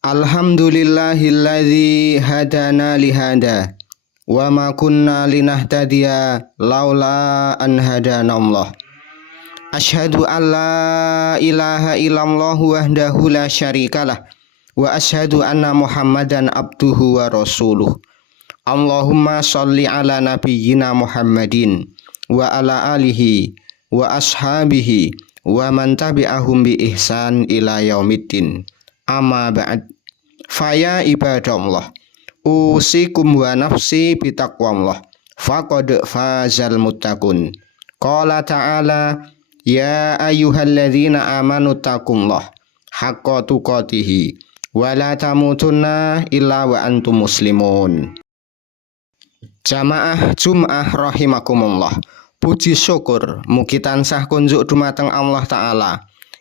Alhamdulillahilladzi hadana lihada wa ma kunna linahtadiya laula an hadanallah. Asyhadu an la ilaha illallah wahdahu la syarikalah wa asyhadu anna Muhammadan abduhu wa rasuluh. Allahumma sholli ala nabiyyina Muhammadin wa ala alihi wa ashabihi wa man tabi'ahum bi ihsan ila yaumiddin. Amma ba'd. Faya ibadallah, usikum wa nafsi bitaqwallah, faqad fazal muttaqun. Qala ta'ala, ya ayyuhalladzina amanu taqullah haqqa tuqatih wa la tamutunna illa wa antum muslimun. Jamaah Jum'ah rahimakumullah. Puji syukur mugi tansah kunjuk dumateng Allah Ta'ala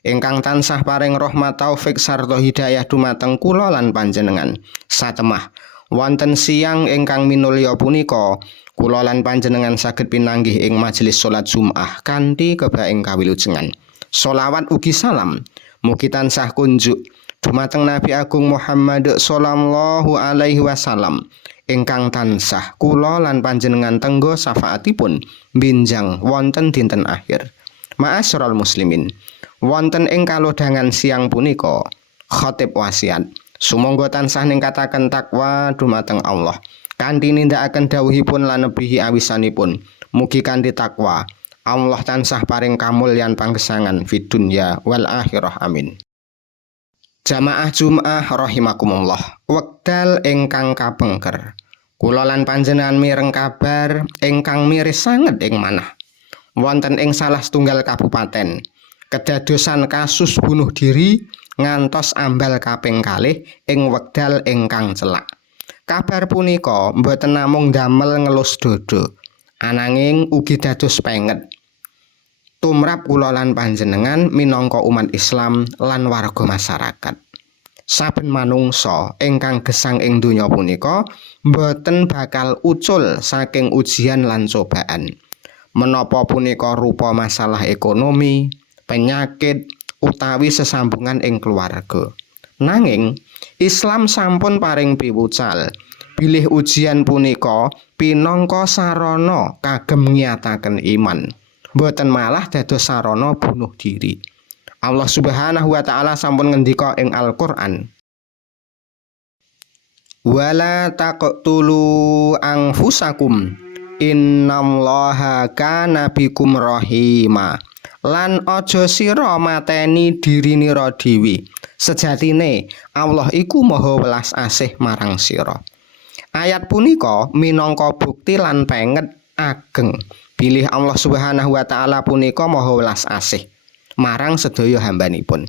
ingkang tansah paring rahmat taufik sarta hidayah dumateng kula lan panjenengan. Satemah wonten siang ingkang minulya punika kula lan panjenengan saged pinanggih ing majelis salat Jum'ah kanthi kebaing kawilujengan. Sholawat ugi salam mugi tansah kunjuk dumateng Nabi Agung Muhammad sallallahu alaihi wasallam ingkang tansah kula lan panjenengan tenggo syafaatipun binjang wonten dinten akhir. Ma'asyiral muslimin, wonten ing kalodhangan siang punika khatib wasiat sumangga tansah ningkataken takwa dumateng Allah kanthi nindakaken dawuhipun lan nebihi awisanipun. Mugi kanthi takwa Allah tansah paring kamulyan panggesangan fid dunya wal akhirah, amin. Jamaah Jum'ah rahimakumullah, wekdal ingkang kapengker kula lan panjenengan mireng kabar ingkang miris sanget ing manah wonten ing salah setunggal kabupaten kedadosan kasus bunuh diri ngantos ambal kaping kalih ing wekdal ingkang celak. Kabar punika mboten namung damel ngelus dodo, ananging ugi dados penget tumrap kula lan panjenengan minangka umat Islam lan warga masyarakat. Saben manungsa ingkang gesang ing donya punika mboten bakal ucul saking ujian lan cobaan. Menapa punika rupa masalah ekonomi, penyakit, utawi sesambungan ing keluarga. Nanging Islam sampun paring piwucal bilih ujian punika pinangka sarana kagem ngiyataken iman, boten malah dados sarana bunuh diri. Allah Subhanahu wa taala sampun ngendika ing Al-Qur'an, wala taqtulu anfusakum innallaha kana bikum rahima. Lan aja sira mateni dirinira dhewe, sejatine Allah iku maha welas asih marang sira. Ayat punika minangka bukti lan penget ageng bilih Allah Subhanahu wa taala punika maha welas asih marang sedaya hambanipun.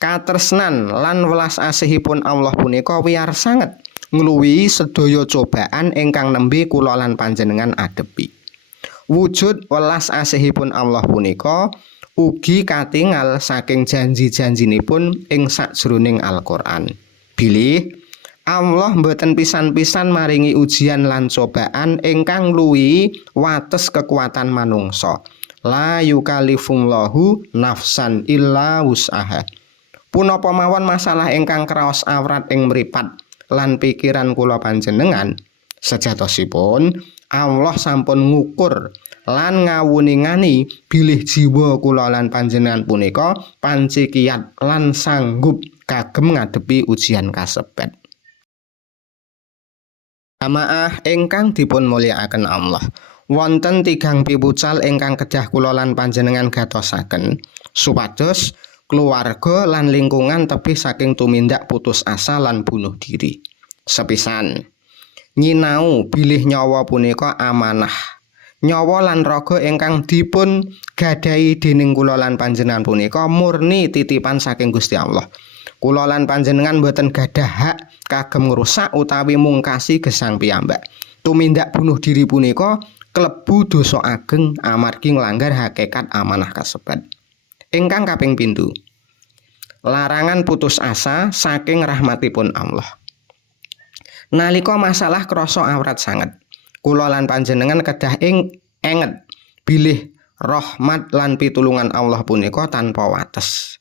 Katresnan lan welas asihipun Allah punika wiyar sanget ngluwihi sedaya cobaan ingkang nembe kula lan panjenengan adepi. Wujud welas asihipun Allah punika ugi katingal saking janji-janjinipun ing sakjroning Al-Qur'an. Bilih Allah mboten pisan-pisan maringi ujian lan cobaan ingkang ngluwihi wates kekuatan manungsa. La yukallifullahu nafsan illa wus'aha. Punapa mawon masalah ingkang kraos awrat ing mripat lan pikiran kula panjenengan, sejatosipun Allah sampun ngukur lan ngawuningani bilih jiwa kula lan panjenengan punika panci kiyat lan sanggup kagem ngadepi ujian kasebat. Jamaah ingkang dipun mulyakaken Allah, wonten tigang piwucal ingkang kedah kula lan panjenengan gatosaken supados keluarga lan lingkungan tebih saking tumindak putus asa lan bunuh diri. Sepisan nyinau bilih nyawa punika amanah. Nyawa lan raga ingkang dipun gadahi dening kula lan panjenengan punika murni titipan saking Gusti Allah. Kula lan panjenengan boten gadah hak kagem ngrusak utawi mungkasi gesang piyambak. Tumindak bunuh diri punika klebu dosa ageng amargi nglanggar hakikat amanah kasebat. Ingkang kaping pindho, larangan putus asa saking rahmatipun Allah. Nalika masalah krasa awrat sanget, kula lan panjenengan kedah enget bilih rahmat lan pitulungan Allah punika tanpa wates.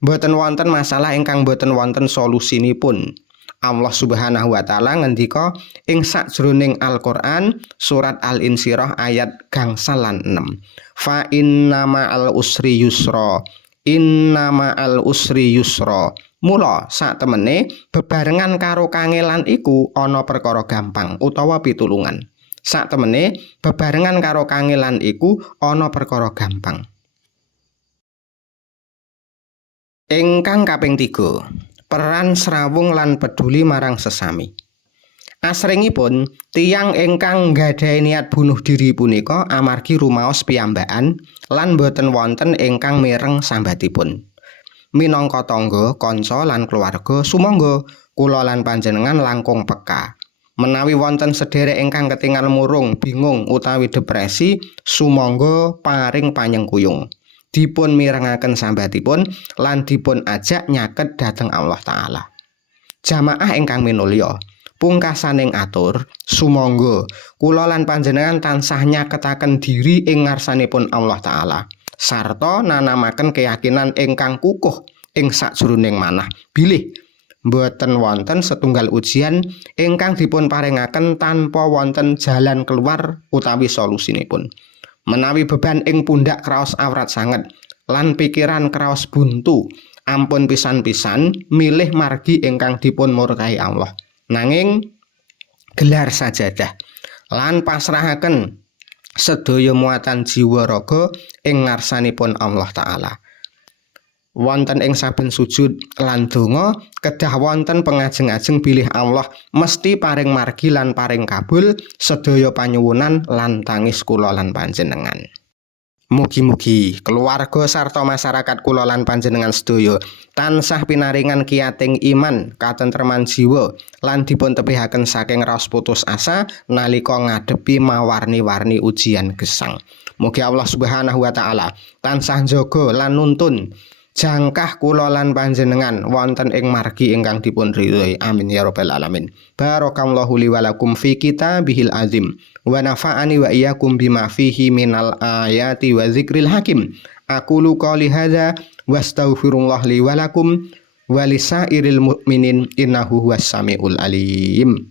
Mboten wonten masalah ingkang mboten wonten solusinipun. Allah Subhanahu wa taala ngendika ing sakjroning Al-Qur'an surat Al-Insyirah ayat gangsal lan 6. Fa inna ma'al usri yusra. Inna ma'al usri yusra. Mula sak temene bebarengan karo kangelan iku ana perkara gampang utawa pitulungan. Sak temene bebarengan karo kangelan iku ana perkara gampang. Ingkang kaping 3. Peran srawung lan peduli marang sesami. Asringipun tiyang ingkang nggadahi niat bunuh diri punika amargi rumaos piyambakan lan boten wonten ingkang mireng sambatipun. Minangka tangga, kanca lan keluarga, sumangga kula lan panjenengan langkung peka. Menawi wonten sedherek ingkang ketingal murung, bingung utawi depresi, sumangga paring panyengkuyung. Dipun mirengaken sambatipun lan dipun ajak nyaket dhateng Allah Ta'ala. Jamaah ingkang minulya, pungkasaning atur, sumangga kula lan panjenengan tansah nyaketaken diri ing ngarsanipun Allah Ta'ala, sarta nanamaken keyakinan ingkang kukuh ing sakjroning manah bilih mboten wonten setunggal ujian ingkang dipun paringaken tanpa wonten jalan keluar utawi solusinipun. Menawi beban ing pundak kraos awrat sanget lan pikiran kraos buntu, ampun pisan-pisan milih margi ingkang dipun murkahi Allah. Nanging gelar sajadah lan pasrahaken sedaya muatan jiwa raga ing ngarsanipun Allah Ta'ala. Wonten ing saben sujud lan donga kedah wonten pengajeng-ajeng bilih Allah mesti paring margi lan paring kabul sedaya panyuwunan lan tangis kula lan panjenengan. Mugi-mugi keluarga sarta masyarakat kula lan panjenengan sedaya tansah pinaringan kiyating iman, katentreman jiwa lan dipun tepihaken saking raos putus asa nalika ngadepi mawarni-warni ujian gesang. Mugi Allah Subhanahu wa taala tansah njaga lan nuntun jangkah kula lan panjenengan wonten ing margi ingkang dipun ridhoi. Amin ya rabbal alamin. Barakallahu li wa lakum fi kitabihil azim wa nafa'ani wa iyyakum bima fihi minal ayati wa dzikril hakim. Aqulu qouli hadza wastaghfirullah li wa lakum wa lisairil mu'minin innahu huwas samiul alim.